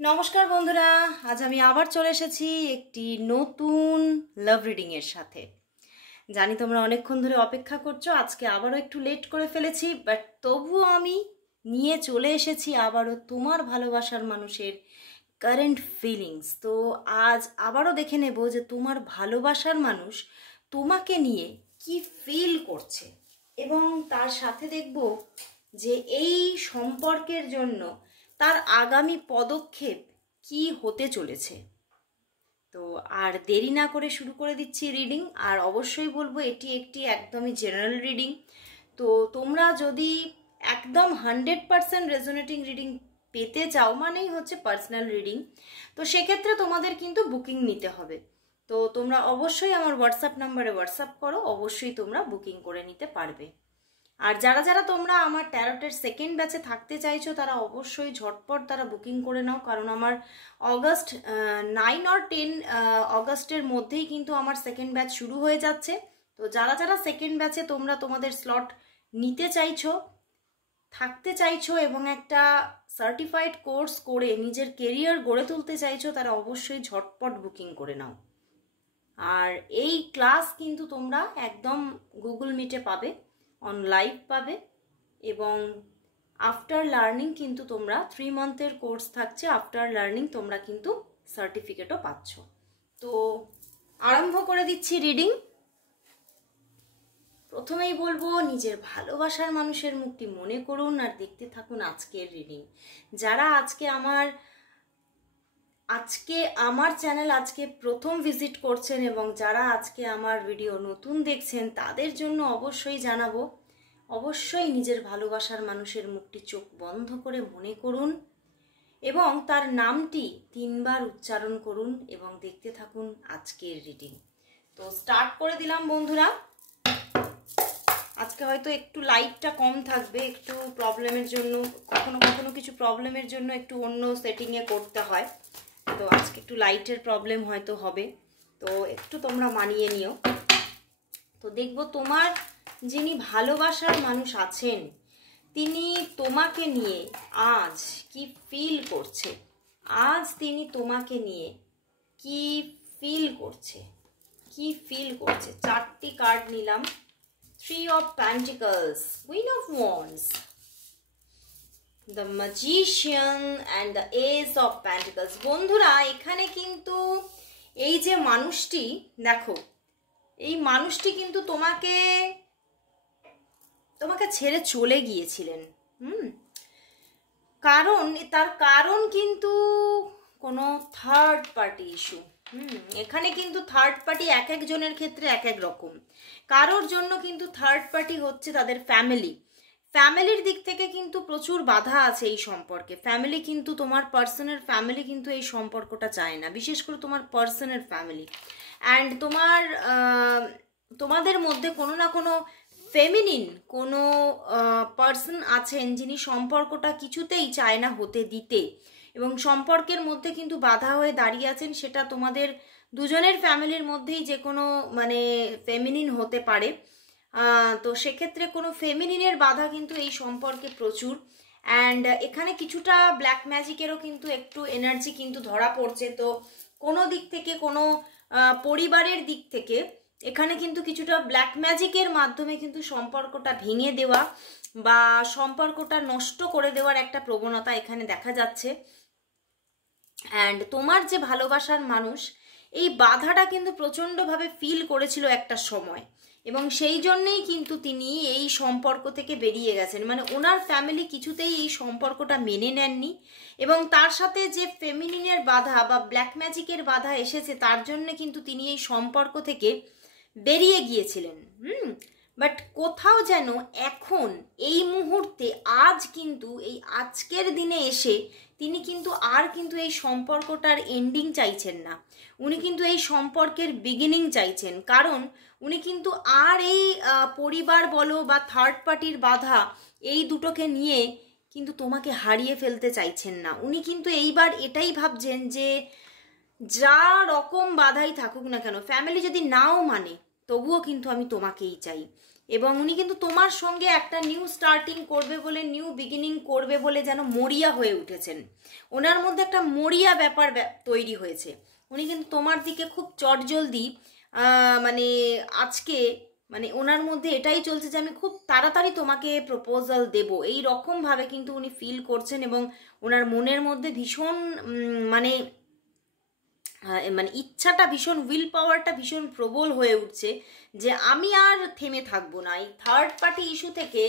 নমস্কার বন্ধুরা, আজ আমি আবার চলে এসেছি একটি নতুন লাভ রিডিং এর সাথে। জানি তোমরা অনেকক্ষণ ধরে অপেক্ষা করছো, আজকে আবারও একটু লেট করে ফেলেছি, বাট তবুও আমি নিয়ে চলে এসেছি আবারও তোমার ভালোবাসার মানুষের কারেন্ট ফিলিংস। তো আজ আবারও দেখে নেব যে তোমার ভালোবাসার মানুষ তোমাকে নিয়ে কি ফিল করছে, এবং তার সাথে দেখব যে এই সম্পর্কের জন্য তার আগামী পদক্ষেপ কি হতে চলেছে। তো আর দেরি না করে শুরু করে দিচ্ছি রিডিং। আর অবশ্যই বলবো এটি একটি একদমই জেনারেল রিডিং। তো তোমরা যদি একদম 100% রেজোনেটিং রিডিং পেতে চাও, মানেই হচ্ছে পার্সোনাল রিডিং, তো সেক্ষেত্রে তোমাদের কিন্তু বুকিং নিতে হবে। তো তোমরা অবশ্যই আমার হোয়াটসঅ্যাপ নাম্বারে হোয়াটসঅ্যাপ করো, অবশ্যই তোমরা বুকিং করে নিতে পারবে। আর যারা যারা তোমরা আমার ট্যারোটের সেকেন্ড ব্যাচে থাকতে চাইছো তারা অবশ্যই ঝটপট তারা বুকিং করে নাও, কারণ আমার অগস্ট 9 or 10 অগস্টের মধ্যেই কিন্তু আমার সেকেন্ড ব্যাচ শুরু হয়ে যাচ্ছে। তো যারা যারা সেকেন্ড ব্যাচে তোমরা তোমাদের স্লট নিতে চাইছো, থাকতে চাইছো এবং একটা সার্টিফাইড কোর্স করে নিজের কেরিয়ার গড়ে তুলতে চাইছো, তারা অবশ্যই ঝটপট বুকিং করে নাও। আর এই ক্লাস কিন্তু তোমরা একদম গুগল মিটে পাবে, অন লাইভ পাবে, এবং আফটার লার্নিং কিন্তু তোমরা 3 মান্থের কোর্স থাকছে। আফটার লার্নিং তোমরা কিন্তু সার্টিফিকেটও পাচ্ছ। তো আরম্ভ করে দিচ্ছি রিডিং। প্রথমেই বলবো নিজের ভালোবাসার মানুষের মুখটি মনে করুন আর দেখতে থাকুন আজকের রিডিং। যারা আজকে আমার চ্যানেল আজকে প্রথম ভিজিট করছেন এবং যারা আজকে আমার ভিডিও নতুন দেখছেন, তাদের জন্য অবশ্যই জানাবো, অবশ্যই নিজের ভালোবাসার মানুষের মুখটি চোখ বন্ধ করে মনে করুন এবং তার নামটি 3 বার উচ্চারণ করুন এবং দেখতে থাকুন আজকের রিডিং। তো স্টার্ট করে দিলাম বন্ধুরা। আজকে হয়তো একটু লাইটটা কম থাকবে, একটু প্রবলেমের জন্য, কখনো কখনো কিছু প্রবলেমের জন্য একটু অন্য সেটিংয়ে করতে হয়। তো আজকে একটু লাইটের প্রবলেম হয়তো হবে, তো একটু তোমরা মানিয়ে নিও। তো দেখবো তোমার যিনি ভালোবাসার মানুষ আছেন তিনি তোমাকে নিয়ে আজ কি ফিল করছে। আজ তিনি তোমাকে নিয়ে কি ফিল করছে, কি ফিল করছে। 4টি কার্ড নিলাম। 3 of Pentacles, Queen of Wands, the Magician and the Ace of Pentacles। বন্ধুরা এখানে কিন্তু এই যে মানুষটি, দেখো এই মানুষটি কিন্তু তোমাকে ছেড়ে চলে গিয়েছিলেন। তার কারণ কিন্তু কোনো থার্ড পার্টি ইস্যু। এখানে কিন্তু থার্ড পার্টি এক একজনের ক্ষেত্রে এক এক রকম। কারোর জন্য কিন্তু থার্ড পার্টি হচ্ছে তাদের ফ্যামিলির দিক থেকে কিন্তু প্রচুর বাধা আছে এই সম্পর্কে। ফ্যামিলি কিন্তু তোমার পার্সনের ফ্যামিলি কিন্তু এই সম্পর্কটা চায় না, বিশেষ করে তোমার পার্সনের ফ্যামিলি। অ্যান্ড তোমাদের মধ্যে কোনো না কোনো ফেমিনিন কোনো পার্সন আছেন যিনি সম্পর্কটা কিছুতেই চায় না হতে দিতে, এবং সম্পর্কের মধ্যে কিন্তু বাধা হয়ে দাঁড়িয়ে আছেন। সেটা তোমাদের দুজনের ফ্যামিলির মধ্যেই যে কোনো মানে ফেমিনিন হতে পারে। তো সেক্ষেত্রে কোনো ফেমিনিনের বাধা কিন্তু এই সম্পর্কে প্রচুর। অ্যান্ড এখানে কিছুটা ব্ল্যাক ম্যাজিকেরও কিন্তু একটু এনার্জি কিন্তু ধরা পড়ছে। তো কোনো দিক থেকে, কোনো পরিবারের দিক থেকে এখানে কিন্তু কিছুটা ব্ল্যাক ম্যাজিকের মাধ্যমে কিন্তু সম্পর্কটা ভেঙে দেওয়া বা সম্পর্কটা নষ্ট করে দেওয়ার একটা প্রবণতা এখানে দেখা যাচ্ছে। অ্যান্ড তোমার যে ভালোবাসার মানুষ এই বাধাটা কিন্তু প্রচণ্ডভাবে ফিল করেছিল একটা সময়, এবং সেই জন্যেই কিন্তু তিনি এই সম্পর্ক থেকে বেরিয়ে গেছেন। মানে ওনার ফ্যামিলি কিছুতেই এই সম্পর্কটা মেনে নেননি, এবং তার সাথে যে ফেমিনিনের বাধা বা ব্ল্যাক ম্যাজিকের বাধা এসেছে তার জন্য কিন্তু তিনি এই সম্পর্ক থেকে বেরিয়ে গিয়েছিলেন। বাট কোথাও যেন এখন এই মুহূর্তে আজ কিন্তু এই আজকের দিনে এসে তিনি কিন্তু আর কিন্তু এই সম্পর্কটার এন্ডিং চাইছেন না, উনি কিন্তু এই সম্পর্কের বিগিনিং চাইছেন। কারণ উনি কিন্তু আর এই পরিবার বলো বা থার্ড পার্টির বাধা এই দুটোকে নিয়ে কিন্তু তোমাকে হারিয়ে ফেলতে চাইছেন না। উনি কিন্তু এইবার এটাই ভাবছেন যে যা রকম বাধাই থাকুক না কেন, ফ্যামিলি যদি নাও মানে তবুও কিন্তু আমি তোমাকেই চাই। এবং উনি কিন্তু তোমার সঙ্গে একটা নিউ স্টার্টিং করবে বলে, নিউ বিগিনিং করবে বলে যেন মরিয়া হয়ে উঠেছেন। ওনার মধ্যে একটা মরিয়া ব্যাপার তৈরি হয়েছে। উনি কিন্তু তোমার দিকে খুব চটজলদি মানে আজকে মানে ওনার মধ্যে এটাই চলছে যে আমি খুব তাড়াতাড়ি তোমাকে প্রপোজাল দেব, এই রকমভাবে কিন্তু উনি ফিল করছেন। এবং ওনার মনের মধ্যে ভীষণ মানে মানে ইচ্ছাটা ভীষণ, উইল পাওয়ারটা ভীষণ প্রবল হয়ে উঠছে যে আমি আর থেমে থাকবো না এই থার্ড পার্টি ইস্যু থেকে।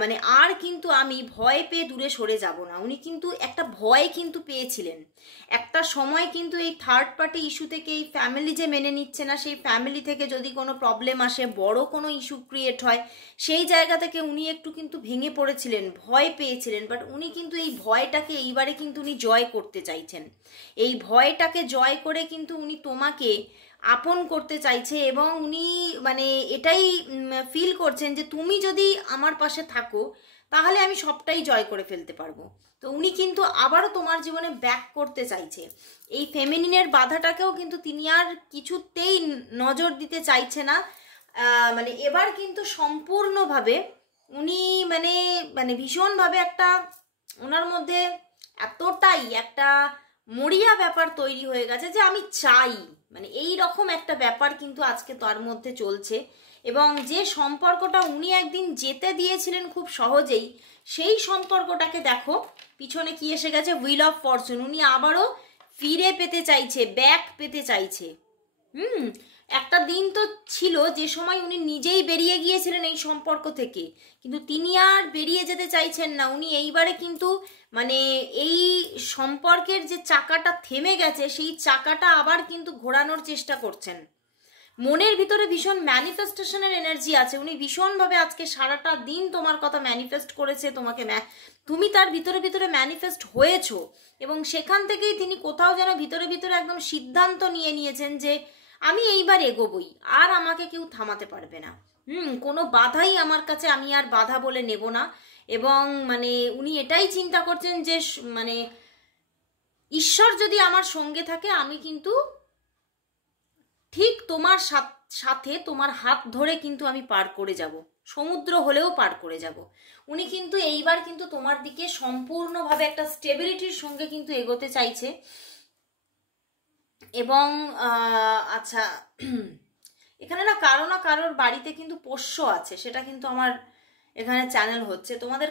মানে আর কিন্তু আমি ভয় পেয়ে দূরে সরে যাব না। উনি কিন্তু একটা ভয় কিন্তু পেয়েছিলেন একটা সময়, কিন্তু এই থার্ড পার্টি ইস্যু থেকে, এই ফ্যামিলি যে মেনে নিচ্ছে না, সেই ফ্যামিলি থেকে যদি কোনো প্রবলেম আসে, বড় কোনো ইস্যু ক্রিয়েট হয়, সেই জায়গা থেকে উনি একটু কিন্তু ভেঙে পড়েছিলেন, ভয় পেয়েছিলেন। বাট উনি কিন্তু এই ভয়টাকে এইবারে কিন্তু উনি জয় করতে চাইছেন। এই ভয়টাকে জয় করে কিন্তু উনি তোমাকে আপন করতে চাইছে। এবং উনি মানে এটাই ফিল করছেন যে তুমি যদি আমার পাশে থাকো তাহলে আমি সবটাই জয় করে ফেলতে পারবো। তো উনি কিন্তু আবারও তোমার জীবনে ব্যাক করতে চাইছে। এই ফেমিনিনের বাধাটাকেও কিন্তু তিনি আর কিছুতেই নজর দিতে চাইছে না। মানে এবার কিন্তু সম্পূর্ণভাবে উনি মানে মানে ভীষণভাবে একটা ওনার মধ্যে এতটাই একটা মরিয়া ব্যাপার তৈরি হয়ে গেছে যে আমি চাই, মানে এই রকম একটা ব্যাপার কিন্তু আজকে তার মধ্যে চলছে। এবং যে সম্পর্কটা উনি একদিন যেতে দিয়েছিলেন খুব সহজেই, সেই সম্পর্কটাকে দেখো পিছনে কি এসে গেছে, হুইল অফ ফরচুন। উনি আবারও ফিরে পেতে চাইছে, ব্যাক পেতে চাইছে। একটা দিন তো ছিল যে সময় উনি নিজেই বেরিয়ে গিয়েছিলেন এই সম্পর্ক থেকে, কিন্তু তিনি আর বেরিয়ে যেতে চাইছেন না। উনি এইবারে কিন্তু মানে এই সম্পর্কের যে চাকাটা থেমে গেছে, সেই চাকাটা আবার কিন্তু ঘোরানোর চেষ্টা করছেন। মনের ভিতরে ভীষণ ম্যানিফেস্টেশনের এনার্জি আছে। উনি ভীষণভাবে আজকে সারাটা দিন তোমার কথা ম্যানিফেস্ট করেছে, তোমাকে তুমি তার ভিতরে ভিতরে ম্যানিফেস্ট হয়েছো। এবং সেখান থেকেই তিনি কোথাও যেন ভিতরে ভিতরে একদম সিদ্ধান্ত নিয়ে নিয়েছেন যে আমি এইবার এগোবই, আর আমাকে কেউ থামাতে পারবে না। কোনো বাধাই আমার কাছে আমি আর বাধা বলে নেব না। এবং মানে উনি এটাই চিন্তা করছেন যে মানে ঈশ্বর যদি আমার সঙ্গে থাকে, আমি কিন্তু ঠিক তোমার সাথে তোমার হাত ধরে কিন্তু আমি পার করে যাব, সমুদ্র হলেও পার করে যাব। উনি কিন্তু এইবার কিন্তু তোমার দিকে সম্পূর্ণভাবে একটা স্টেবিলিটির সঙ্গে কিন্তু এগোতে চাইছে। এবং আচ্ছা, এখানে না কারোর বাড়িতে কিন্তু পোষ্য আছে, সেটা কিন্তু আমার এখানে চ্যানেল হচ্ছে। তোমাদের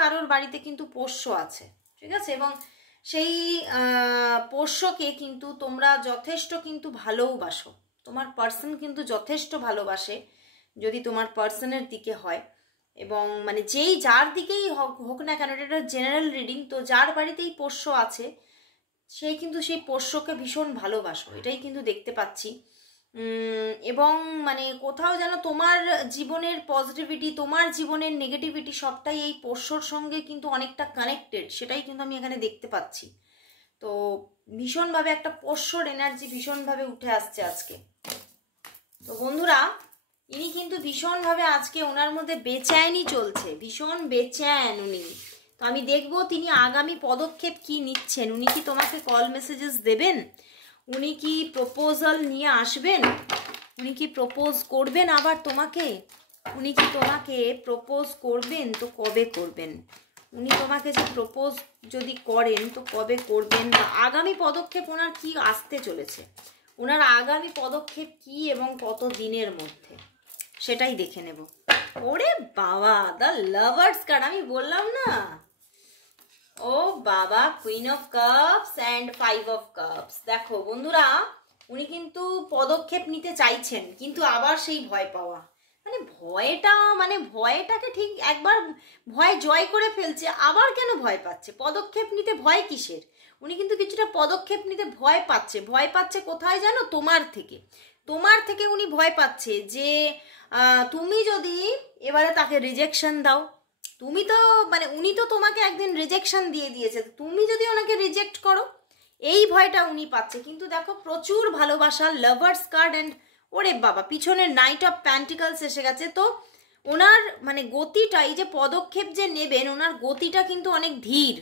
কারোর বাড়িতে কিন্তু পোষ্য আছে, ঠিক আছে? এবং সেই পোষ্যকে কিন্তু তোমরা যথেষ্ট কিন্তু ভালোবাসো, তোমার পার্সন কিন্তু যথেষ্ট ভালোবাসে যদি তোমার পার্সনের দিকে হয়। এবং মানে যার দিকেই হোক না কেন, এটা জেনারেল রিডিং, তো যার বাড়িতেই পোষ্য আছে সেই কিন্তু সেই পোষ্যকে ভীষণ ভালোবাসো, এটাই কিন্তু দেখতে পাচ্ছি। এবং মানে কোথাও যেন তোমার জীবনের পজিটিভিটি, তোমার জীবনের নেগেটিভিটি সবটাই এই পোষ্যর সঙ্গে কিন্তু অনেকটা কানেক্টেড, সেটাই কিন্তু আমি এখানে দেখতে পাচ্ছি। তো ভীষণভাবে একটা পোষ্যর এনার্জি ভীষণভাবে উঠে আসছে আজকে। তো বন্ধুরা, ইনি কিন্তু ভীষণভাবে আজকে ওনার মধ্যে বেচैनी চলছে, ভীষণ বেচैन উনি। তো আমি দেখবো তিনি আগামী পদক্ষেপ কি নিচ্ছেন। উনি কি তোমাকে কল মেসেজেস দেবেন? উনি কি প্রপোজাল নিয়ে আসবেন? উনি কি প্রপোজ করবেন আবার তোমাকে? উনি কি তোমাকে প্রপোজ করবেন তো কবে করবেন? উনি তোমাকে যে প্রপোজ যদি করেন তো কবে করবেন? বা আগামী পদক্ষেপ ওনার কি আসতে চলেছে, ওনার আগামী পদক্ষেপ কি এবং কত দিনের মধ্যে, সেটাই দেখে নেব। ওরে বাবা, দ্য লাভার্স কার্ড, আমি বললাম না। ও বাবা, queen of cups and 5 of cups. দেখো বন্ধুরা, উনি কিন্তু পদক্ষেপ নিতে চাইছেন, কিন্তু আবার সেই ভয় পাওয়া, মানে ভয়টাকে ঠিক একবার ভয় জয় করে ফেলছে, আবার কেন ভয় পাচ্ছে? পদক্ষেপ নিতে ভয় কিসের? উনি কিন্তু কিছুটা পদক্ষেপ নিতে ভয় পাচ্ছে কোথায় জানো? তোমার থেকে উনি ভয় পাচ্ছে যে তুমি যদি এবারে তাকে রিজেকশন দাও, তুমি তো মানে উনি তো তোমাকে একদিন রিজেকশন দিয়ে দিয়েছে, তুমি যদি ওনাকে রিজেক্ট করো, এই ভয়টা উনি পাচ্ছে। কিন্তু দেখো প্রচুর ভালোবাসা, লাভার্স কার্ড অ্যান্ড ওরে বাবা পিছনের নাইট অফ প্যান্টিকলস এসে গেছে। তো ওনার মানে গতিটা, এই যে পদক্ষেপ যে নেবেন, ওনার গতিটা কিন্তু অনেক ধীর,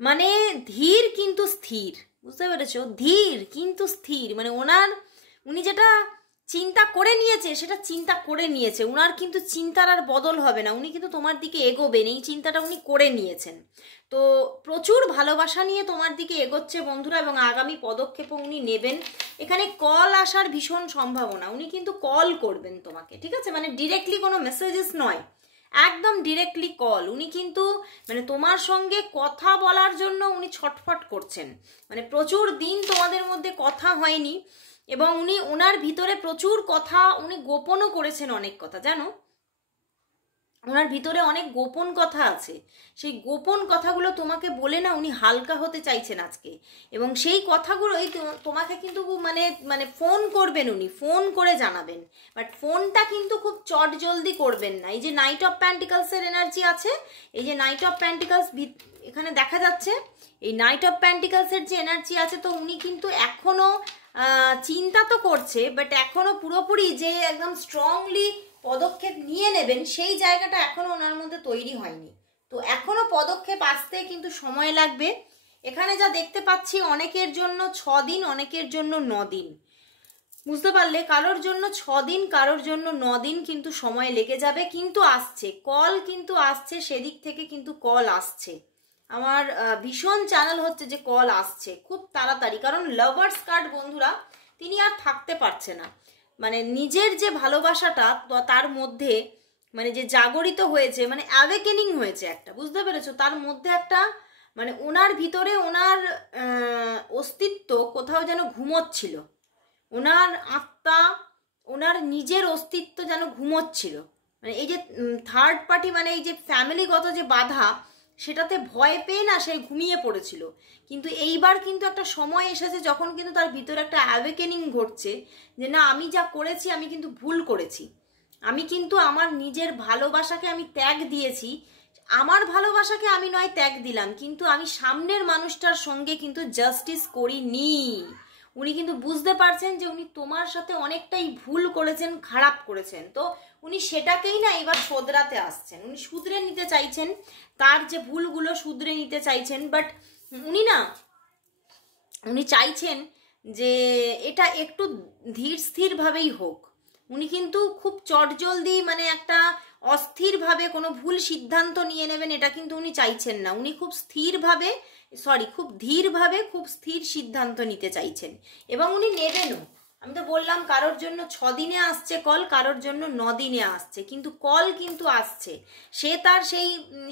মানে ধীর কিন্তু স্থির, বুঝতে পেরেছো? ধীর কিন্তু স্থির, মানে উনি যেটা চিন্তা করে নিয়েছে, সেটা চিন্তা করে নিয়েছে, উনার কিন্তু চিন্তার আর বদল হবে না, উনি কিন্তু তোমার দিকে এগোবেন, এই চিন্তাটা উনি করে নিয়েছেন। তো প্রচুর ভালোবাসা নিয়ে তোমার দিকে এগোচ্ছে বন্ধুরা, এবং আগামী পদক্ষেপও উনি নেবেন। এখানে কল আসার ভীষণ সম্ভাবনা, উনি কিন্তু কল করবেন তোমাকে, ঠিক আছে, মানে ডিরেক্টলি কোনো মেসেজেস নয়, একদম ডিরেক্টলি কল। উনি কিন্তু মানে তোমার সঙ্গে কথা বলার জন্য উনি ছটফট করছেন, মানে প্রচুর দিন তোমাদের মধ্যে কথা হয়নি, এবং উনি ওনার ভিতরে প্রচুর কথা উনি গোপনও করেছেন, অনেক কথা জানো, ওনার ভিতরে অনেক গোপন কথা আছে, সেই গোপন কথাগুলো তোমাকে বলে না উনি হালকা হতে চাইছেন আজকে, এবং সেই কথাগুলোই তোমাকে কিন্তু মানে মানে ফোন করবেন, উনি ফোন করে জানাবেন, বাট ফোনটা কিন্তু খুব চট জলদি করবেন না। এই যে নাইট অফ প্যান্টিকলসের এনার্জি আছে, এই যে নাইট অফ প্যান্টিকলস এখানে দেখা যাচ্ছে, এই নাইট অফ প্যান্টিকলসের যে এনার্জি আছে, তো উনি কিন্তু এখনো চিন্তা তো করছে, বাট এখনো পুরোপুরি যে একদম স্ট্রংলি পদক্ষেপ নিয়ে নেবেন সেই জায়গাটা এখনো ওনার মধ্যে তৈরি হয়নি। তো এখনো পদক্ষেপ আসতে কিন্তু সময় লাগবে। এখানে যা দেখতে পাচ্ছি, অনেকের জন্য 6 দিন, অনেকের জন্য 9 দিন, বুঝতে পারলে, কারোর জন্য 6 দিন, কারোর জন্য 9 দিন কিন্তু সময় লেগে যাবে, কিন্তু আসছে কল, কিন্তু আসছে, সেদিক থেকে কিন্তু কল আসছে। আমার ভীষণ চ্যানেল হচ্ছে যে কল আসছে খুব তাড়াতাড়ি, কারণ লাভার্স কার্ড বন্ধুরা, তিনি আর থাকতে পারছে না, মানে নিজের যে ভালোবাসাটা তার মধ্যে মানে যে জাগরিত হয়েছে, মানে অ্যাওয়েকেনিং হয়েছে একটা, বুঝতে পেরেছো, তার মধ্যে একটা মানে ওনার ভিতরে ওনার অস্তিত্ব কোথাও যেন ঘুমোচ্ছিল, ওনার আত্মা, ওনার নিজের অস্তিত্ব যেন ঘুমোচ্ছিল, মানে এই যে থার্ড পার্টি, মানে এই যে ফ্যামিলিগত যে বাধা, সেটাতে ভয় পেয়ে না সে ঘুমিয়ে পড়েছিল। কিন্তু এইবার কিন্তু একটা সময় এসেছে যখন কিন্তু তার ভিতরে একটা অ্যাওয়েকেনিং ঘটছে, যে না, আমি যা করেছি আমি কিন্তু ভুল করেছি, আমি কিন্তু আমার নিজের ভালোবাসাকে আমি ত্যাগ দিয়েছি, আমার ভালোবাসাকে আমি নয় ত্যাগ দিলাম, কিন্তু আমি সামনের মানুষটার সঙ্গে কিন্তু জাস্টিস করিনি। উনি কিন্তু বুঝতে পারছেন যে উনি তোমার সাথে অনেকটাই ভুল করেছেন, খারাপ করেছেন, তো উনি সেটাকেই না এবার শোধরাতে আসছেন, উনি শুধরে নিতে চাইছেন, তার যে ভুলগুলো শুধরে নিতে চাইছেন, বাট উনি চাইছেন যে এটা একটু ধীর স্থিরভাবেই হোক। উনি কিন্তু খুব চটজলদি মানে একটা অস্থিরভাবে কোনো ভুল সিদ্ধান্ত নিয়ে নেবেন এটা কিন্তু উনি চাইছেন না, উনি খুব স্থিরভাবে, খুব ধীরভাবে, খুব স্থির সিদ্ধান্ত নিতে চাইছেন, এবং উনি নেবেনও। আমি তো বললাম কারোর জন্য 6 দিনে আসছে কল, কারোর জন্য 9 দিনে আসছে, কিন্তু কল কিন্তু আসছে। সে তার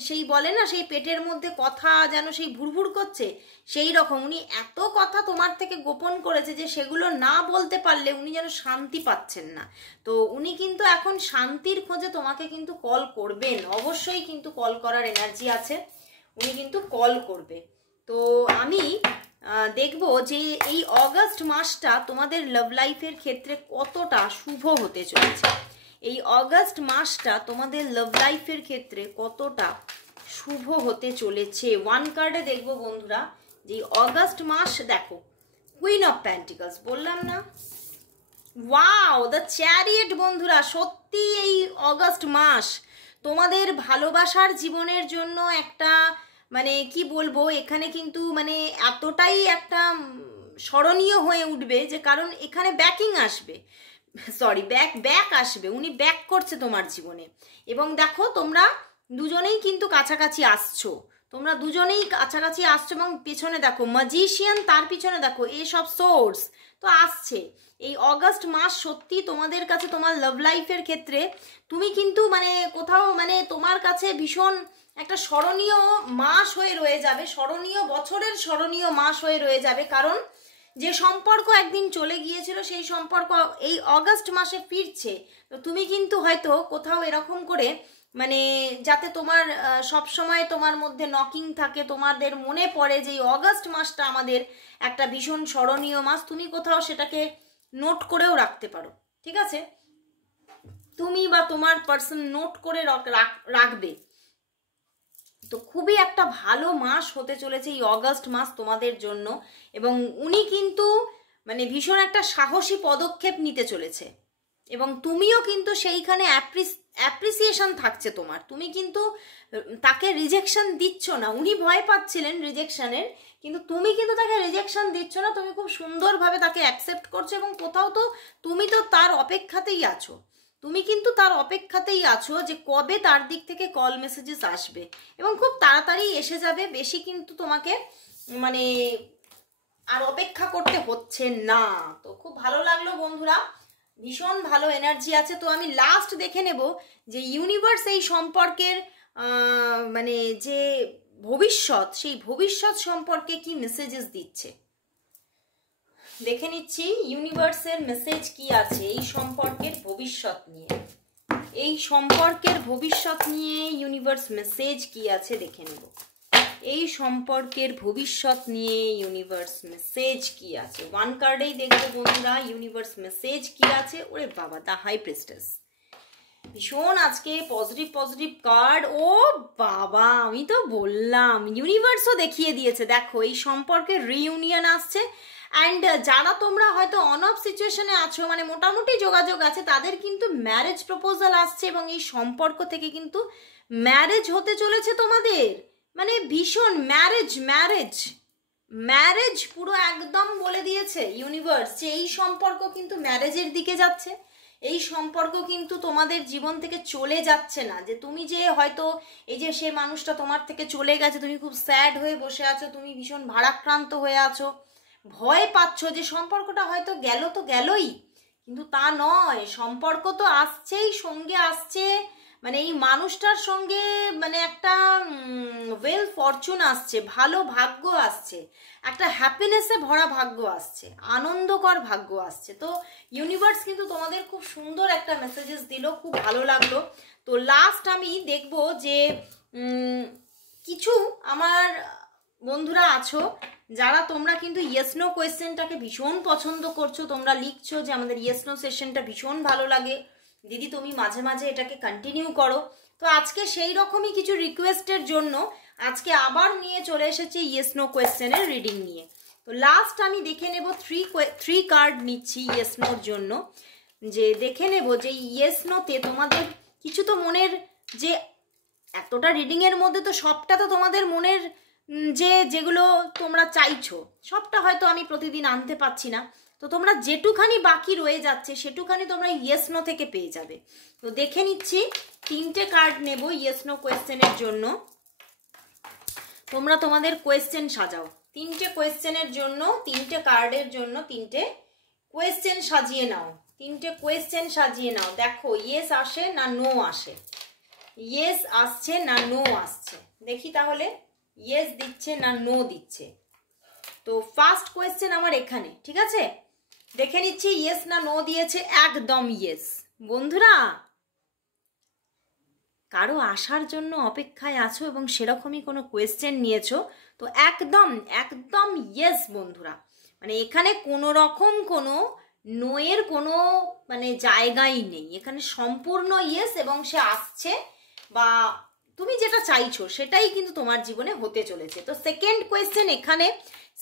সেই বলে না, সেই পেটের মধ্যে কথা যেন সেই ভুরভুর করছে, সেই রকম উনি এত কথা তোমার থেকে গোপন করেছে যে সেগুলো না বলতে পারলে উনি যেন শান্তি পাচ্ছেন না। তো উনি কিন্তু এখন শান্তির খোঁজে তোমাকে কিন্তু কল করবেন, অবশ্যই কিন্তু কল করার এনার্জি আছে, উনি কিন্তু কল করবে। তো আমি দেখবো যে এই অগাস্ট মাসটা তোমাদের লাভ লাইফের ক্ষেত্রে কতটা শুভ হতে চলেছে, এই অগাস্ট মাসটা তোমাদের লাভ লাইফের ক্ষেত্রে কতটা শুভ হতে চলেছে। 1 কার্ডে দেখবো বন্ধুরা যে অগাস্ট মাস, দেখো কুইন অফ প্যান্টিকলস, বললাম না, ওয়াও, দ্য চ্যারিয়েট বন্ধুরা, সত্যি এই অগাস্ট মাস তোমাদের ভালোবাসার জীবনের জন্য একটা মানে কি বলবো, এখানে কিন্তু মানে এতটাই একটা স্মরণীয় হয়ে উঠবে, যে কারণ এখানে ব্যাকিং আসবে, ব্যাক আসবে, উনি ব্যাক করছে তোমার জীবনে, এবং দেখো তোমরা দুজনেই কিন্তু কাছাকাছি আসছো, তোমরা দুজনেই কাছাকাছি আসছো, এবং পেছনে দেখো ম্যাজিশিয়ান, তার পিছনে দেখো এসব সোর্স তো আসছে। এই অগাস্ট মাস সত্যি তোমাদের কাছে, তোমার লাভ লাইফের ক্ষেত্রে তুমি কিন্তু মানে কোথাও মানে তোমার কাছে ভীষণ একটা স্মরণীয় মাস হয়ে রয়ে যাবে, স্মরণীয় বছরের স্মরণীয় মাস হয়ে রয়ে যাবে, কারণ যে সম্পর্ক একদিন চলে গিয়েছিল সেই সম্পর্ক এই অগাস্ট মাসে ফিরছে। তো তুমি কিন্তু হয়তো কোথাও এরকম করে মানে যাতে তোমার সব সময় তোমার মধ্যে নকিং থাকে, তোমাদের মনে পড়ে যে এই অগাস্ট মাসটা আমাদের একটা ভীষণ স্মরণীয় মাস, তুমি কোথাও সেটাকে নোট করেও রাখতে পারো, ঠিক আছে, তুমি বা তোমার পার্সন নোট করে রাখবে। তো খুবই একটা ভালো মাস হতে চলেছে এই অগাস্ট মাস তোমাদের জন্য, এবং উনি কিন্তু মানে ভীষণ একটা সাহসী পদক্ষেপ নিতে চলেছে, এবং তুমিও কিন্তু সেইখানে অ্যাপ্রিসিয়েশন থাকছে তোমার, তুমি কিন্তু তাকে রিজেকশন দিচ্ছ না, উনি ভয় পাচ্ছিলেন রিজেকশনের, কিন্তু তুমি কিন্তু তাকে রিজেকশন দিচ্ছ না, তুমি খুব সুন্দরভাবে তাকে অ্যাকসেপ্ট করছো এবং কোথাও তো তুমি তো তার অপেক্ষাতেই আছো। তুমি কিন্তু তার অপেক্ষাতেই আছো যে কবে তার দিক থেকে কল মেসেজেস আসবে, এবং খুব তাড়াতাড়ি এসে যাবে। বেশি কিন্তু তোমাকে মানে আর অপেক্ষা করতে হচ্ছে না। তো খুব ভালো লাগলো বন্ধুরা, ভীষণ ভালো এনার্জি আছে। তো আমি লাস্ট দেখে নেব যে ইউনিভার্স এই সম্পর্কের মানে যে ভবিষ্যৎ, সেই ভবিষ্যৎ সম্পর্কে কি মেসেজেস দিচ্ছে দেখে নিচ্ছি। ইউনিভার্সের মেসেজ কি আছে এই সম্পর্কের ভবিষ্যৎ নিয়ে, এই সম্পর্কের ভবিষ্যৎ নিয়ে ইউনিভার্স মেসেজ কি আছে দেখে নেব। এই সম্পর্কের ভবিষ্যৎ নিয়ে ইউনিভার্স মেসেজ কি আছে, ওয়ান কার্ডেই দেখবো বন্ধুরা ইউনিভার্স মেসেজ কি আছে। ওরে বাবা, দ্য হাই প্রিস্টেস, ভীষণ আজকে পজিটিভ পজিটিভ কার্ড। ও বাবা, আমি তো বললাম, ইউনিভার্সও দেখিয়ে দিয়েছে। দেখো এই সম্পর্কের রিইউনিয়ন আসছে, অ্যান্ড যারা তোমরা হয়তো অন অফ সিচুয়েশনে আছো, মানে মোটামুটি যোগাযোগ আছে, তাদের কিন্তু ম্যারেজ প্রপোজাল আসছে এবং এই সম্পর্ক থেকে কিন্তু ম্যারেজ হতে চলেছে তোমাদের। মানে ভীষণ ম্যারেজ ম্যারেজ ম্যারেজ পুরো একদম বলে দিয়েছে ইউনিভার্স যে এই সম্পর্ক কিন্তু ম্যারেজের দিকে যাচ্ছে। এই সম্পর্ক কিন্তু তোমাদের জীবন থেকে চলে যাচ্ছে না, যে তুমি যে হয়তো এই যে সে মানুষটা তোমার থেকে চলে গেছে, তুমি খুব স্যাড হয়ে বসে আছো, তুমি ভীষণ ভারাক্রান্ত হয়ে আছো, ভয় পাচ্ছ যে সম্পর্কটা হয়তো গেল তো গেলই, কিন্তু তা নয়, সম্পর্ক তো আসছেই, সঙ্গে আসছে মানে এই মানুষটার সঙ্গে মানে একটা ওয়েল ফরচুন আসছে, ভালো ভাগ্য আসছে, একটা হ্যাপিনেসে ভরা ভাগ্য আসছে, আনন্দকর ভাগ্য আসছে। তো ইউনিভার্স কিন্তু তোমাদের খুব সুন্দর একটা মেসেজেস দিল, খুব ভালো লাগলো। তো লাস্ট আমি দেখব যে কিছু আমার বন্ধুরা আছো যারা তোমরা কিন্তু ইয়েস নো কোয়েশ্চেনটাকে ভীষণ পছন্দ করছো, তোমরা লিখছো যে আমাদের ইয়েস নো সেশনটা ভীষণ ভালো লাগে দিদি, তুমি মাঝে মাঝে এটাকে কন্টিনিউ করো। তো আজকে সেই রকমই কিছু রিকোয়েস্টের জন্য আজকে আবার নিয়ে চলে এসেছি ইয়েস নো কোয়েশ্চেনের রিডিং নিয়ে। তো লাস্ট আমি দেখে নেব থ্রি কার্ড নিচ্ছি ইয়েস নোর জন্য, যে দেখে নেব যে ইয়েস নোতে তোমাদের কিছু তো মনের, যে এতটা রিডিংয়ের মধ্যে তো সবটা তো তোমাদের মনের যেগুলো তোমরা চাইছো সবটা হয়তো আমি প্রতিদিন আনতে পারছি না, তো তোমরা যেটুখানি বাকি রয়ে যাচ্ছে সেটুখানি তোমরা ইয়েস নো থেকে পেয়ে যাবে। তো দেখে নিচ্ছি, তিনটে কার্ড নেব ইয়েস নো কোয়েশ্চেনের জন্য। তোমরা তোমাদের কোয়েশ্চেন সাজাও, তিনটে কোয়েশ্চেনের জন্য, তিনটে কার্ডের জন্য তিনটে কোয়েশ্চেন সাজিয়ে নাও, তিনটে কোয়েশ্চেন সাজিয়ে নাও। দেখো ইয়েস আসে না নো আসে, ইয়েস আসছে না নো আসছে, দেখি তাহলে ইয়েস দিচ্ছে না নো দিচ্ছে। তো ফার্স্ট কোয়েশ্চেন আমার এখানে, ঠিক আছে, দেখে নিচ্ছি ইয়েস না নো দিয়েছে, একদম ইয়েস। বন্ধুরা কারো আসার জন্য অপেক্ষায় আছো এবং সেরকমই কোনো কোয়েশ্চেন নিয়েছো, তো একদম একদম ইয়েস বন্ধুরা, মানে এখানে কোনো রকম কোনো নোয়ের কোনো মানে জায়গাই নেই, এখানে সম্পূর্ণ ইয়েস, এবং সে আসছে বা তুমি যেটা চাইছো সেটাই কিন্তু তোমার জীবনে হতে চলেছে। তো সেকেন্ড কোয়েশ্চেন এখানে,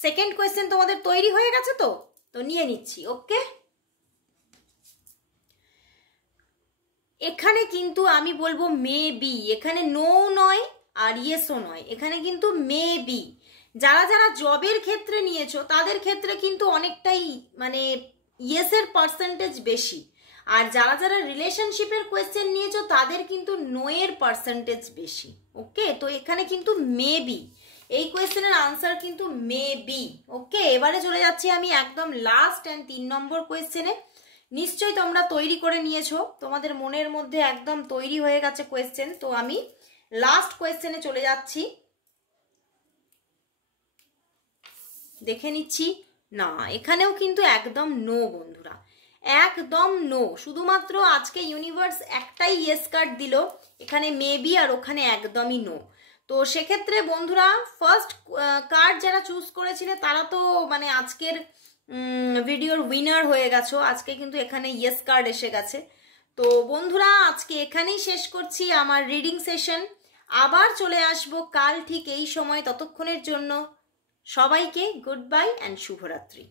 সেকেন্ড কোয়েশ্চেন তোমাদের তৈরি হয়ে গেছে তো তো নিয়ে নিচ্ছি। ওকে, এখানে কিন্তু আমি বলবো মে বি, এখানে নো নয় আর ইয়েসও নয়, এখানে কিন্তু মে বি। যারা যারা জবের ক্ষেত্রে নিয়েছো তাদের ক্ষেত্রে কিন্তু অনেকটাই মানে ইয়েসের পার্সেন্টেজ বেশি, আর যারা যারা রিলেশনশিপের কোয়েশ্চেন নিয়েছো তাদের কিন্তু নোয়ের পার্সেন্টেজ বেশি। ওকে, তো এখানে কিন্তু মে বি, এই কোয়েশ্চেনের আনসার কিন্তু মে বি। ওকে, এবারে চলে যাচ্ছি আমি একদম লাস্ট অ্যান্ড 3 নম্বর কোয়েশ্চেনে। নিশ্চয়ই তোমরা তৈরি করে নিয়েছো, তোমাদের মনের মধ্যে একদম তৈরি হয়ে গেছে কোয়েশ্চেন। তো আমি লাস্ট কোয়েশ্চেনে চলে যাচ্ছি, দেখে নিচ্ছি। না, এখানেও কিন্তু একদম নো বন্ধুরা, একদম নো। শুধুমাত্র আজকে ইউনিভার্স একটাই ইয়েস কার্ড দিল, এখানে মেবি আর ওখানে একদমই নো। তো সেক্ষেত্রে বন্ধুরা ফার্স্ট কার্ড যারা চুজ করেছিলে তারা তো মানে আজকের ভিডিওর উইনার হয়ে গেছো, আজকে কিন্তু এখানে ইয়েস কার্ড এসে গেছে। তো বন্ধুরা আজকে এখানেই শেষ করছি আমার রিডিং সেশন, আবার চলে আসবো কাল ঠিক এই সময়। ততক্ষণের জন্য সবাইকে গুড বাই অ্যান্ড শুভরাত্রি।